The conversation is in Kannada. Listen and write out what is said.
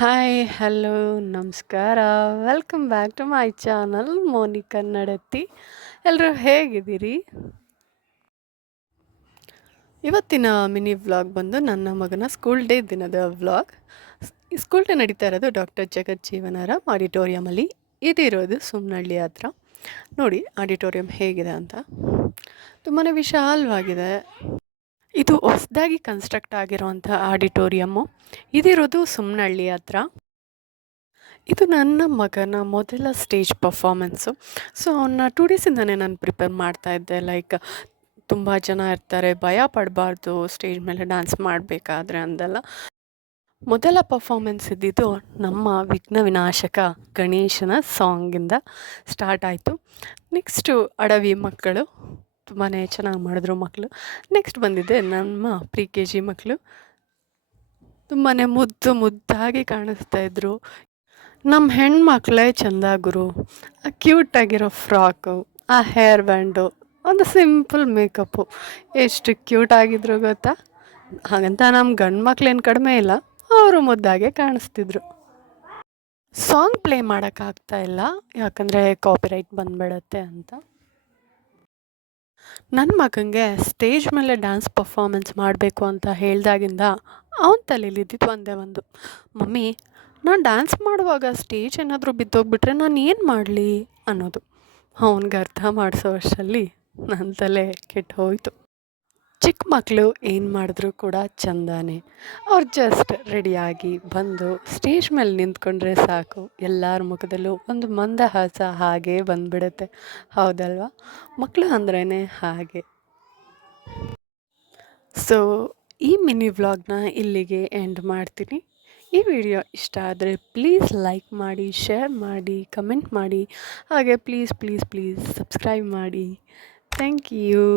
ಹಾಯ್ ಹಲೋ ನಮಸ್ಕಾರ. Welcome back to my channel Moni Kannadathi. ಎಲ್ಲರೂ ಹೇಗಿದ್ದೀರಿ? ಇವತ್ತಿನ ಮಿನಿ ವ್ಲಾಗ್ ಬಂದು ನನ್ನ ಮಗನ ಸ್ಕೂಲ್ ಡೇ ದಿನದ ವ್ಲಾಗ್. ಸ್ಕೂಲ್ ಡೇ ನಡೀತಾ ಇರೋದು ಡಾಕ್ಟರ್ ಜಗಜ್ಜೀವನರಾಮ್ ಆಡಿಟೋರಿಯಮಲ್ಲಿ. ಇದಿರೋದು ಸುಮ್ನಹಳ್ಳಿ ಹತ್ರ. ನೋಡಿ ಆಡಿಟೋರಿಯಂ ಹೇಗಿದೆ ಅಂತ. ತುಂಬಾ ವಿಶಾಲವಾಗಿದೆ. ಇದು ಹೊಸದಾಗಿ ಕನ್ಸ್ಟ್ರಕ್ಟ್ ಆಗಿರೋವಂಥ ಆಡಿಟೋರಿಯಮ್ಮು. ಇದಿರೋದು ಸುಮ್ನಹಳ್ಳಿ ಹತ್ರ. ಇದು ನನ್ನ ಮಗನ ಮೊದಲ ಸ್ಟೇಜ್ ಪರ್ಫಾಮೆನ್ಸು. ಸೊ ಅವನ್ನ 2 ಡೇಸಿಂದನೇ ನಾನು ಪ್ರಿಪೇರ್ ಮಾಡ್ತಾಯಿದ್ದೆ. ಲೈಕ್ ತುಂಬ ಜನ ಇರ್ತಾರೆ, ಭಯ ಪಡಬಾರ್ದು ಸ್ಟೇಜ್ ಮೇಲೆ ಡ್ಯಾನ್ಸ್ ಮಾಡಬೇಕಾದ್ರೆ ಅಂದೆಲ್ಲ. ಮೊದಲ ಪರ್ಫಾಮೆನ್ಸ್ ಇದ್ದಿದ್ದು ನಮ್ಮ ವಿಘ್ನ ವಿನಾಶಕ ಗಣೇಶನ ಸಾಂಗಿಂದ ಸ್ಟಾರ್ಟ್ ಆಯಿತು. ನೆಕ್ಸ್ಟು ಅಡವಿ ಮಕ್ಕಳು ತುಂಬಾ ಚೆನ್ನಾಗಿ ಮಾಡಿದ್ರು ಮಕ್ಕಳು. ನೆಕ್ಸ್ಟ್ ಬಂದಿದ್ದೆ ನಮ್ಮ ಪ್ರಿ ಕೆ ಜಿ ಮಕ್ಕಳು. ತುಂಬಾ ಮುದ್ದಾಗಿ ಕಾಣಿಸ್ತಾಯಿದ್ರು. ನಮ್ಮ ಹೆಣ್ಮಕ್ಳೇ ಚೆಂದ ಗುರು. ಆ ಕ್ಯೂಟಾಗಿರೋ ಫ್ರಾಕು, ಆ ಹೇರ್ ಬ್ಯಾಂಡು, ಒಂದು ಸಿಂಪಲ್ ಮೇಕಪ್ಪು ಎಷ್ಟು ಕ್ಯೂಟಾಗಿದ್ರು ಗೊತ್ತಾ. ಹಾಗಂತ ನಮ್ಮ ಗಂಡು ಮಕ್ಳೇನು ಕಡಿಮೆ ಇಲ್ಲ, ಅವರು ಮುದ್ದಾಗೆ ಕಾಣಿಸ್ತಿದ್ರು. ಸಾಂಗ್ ಪ್ಲೇ ಮಾಡೋಕ್ಕಾಗ್ತಾ ಇಲ್ಲ, ಯಾಕಂದರೆ ಕಾಪಿರೈಟ್ ಬಂದುಬಿಡತ್ತೆ ಅಂತ. ನನ್ನ ಮಗನಿಗೆ ಸ್ಟೇಜ್ ಮೇಲೆ ಡ್ಯಾನ್ಸ್ ಪರ್ಫಾಮೆನ್ಸ್ ಮಾಡಬೇಕು ಅಂತ ಹೇಳಿದಾಗಿಂದ ಅವನ ತಲೆಯಲ್ಲಿದ್ದಿದ್ದು ಒಂದೇ ಒಂದು, ಮಮ್ಮಿ ನಾನು ಡ್ಯಾನ್ಸ್ ಮಾಡುವಾಗ ಸ್ಟೇಜ್ ಏನಾದರೂ ಬಿದ್ದೋಗ್ಬಿಟ್ರೆ ನಾನು ಏನು ಮಾಡಲಿ ಅನ್ನೋದು. ಅವನಿಗೆ ಅರ್ಥ ಮಾಡಿಸೋ ಅಷ್ಟರಲ್ಲಿ ನನ್ನ ತಲೆ ಕೆಟ್ಟು ಹೋಯಿತು. ಚಿಕ್ಕ ಮಕ್ಕಳು ಏನು ಮಾಡಿದ್ರೂ ಕೂಡ ಚಂದಾನೆ. ಅವ್ರು ಜಸ್ಟ್ ರೆಡಿಯಾಗಿ ಬಂದು ಸ್ಟೇಜ್ ಮೇಲೆ ನಿಂತ್ಕೊಂಡ್ರೆ ಸಾಕು, ಎಲ್ಲರ ಮುಖದಲ್ಲೂ ಒಂದು ಮಂದಹಾಸ ಹಾಗೇ ಬಂದುಬಿಡುತ್ತೆ. ಹೌದಲ್ವಾ? ಮಕ್ಕಳು ಅಂದ್ರೇ ಹಾಗೆ. ಸೊ ಈ ಮಿನಿ ವ್ಲಾಗ್ನ ಇಲ್ಲಿಗೆ ಎಂಡ್ ಮಾಡ್ತೀನಿ. ಈ ವಿಡಿಯೋ ಇಷ್ಟ ಆದರೆ ಪ್ಲೀಸ್ ಲೈಕ್ ಮಾಡಿ, ಶೇರ್ ಮಾಡಿ, ಕಮೆಂಟ್ ಮಾಡಿ, ಹಾಗೆ ಪ್ಲೀಸ್ ಪ್ಲೀಸ್ ಪ್ಲೀಸ್ ಸಬ್ಸ್ಕ್ರೈಬ್ ಮಾಡಿ. Thank you.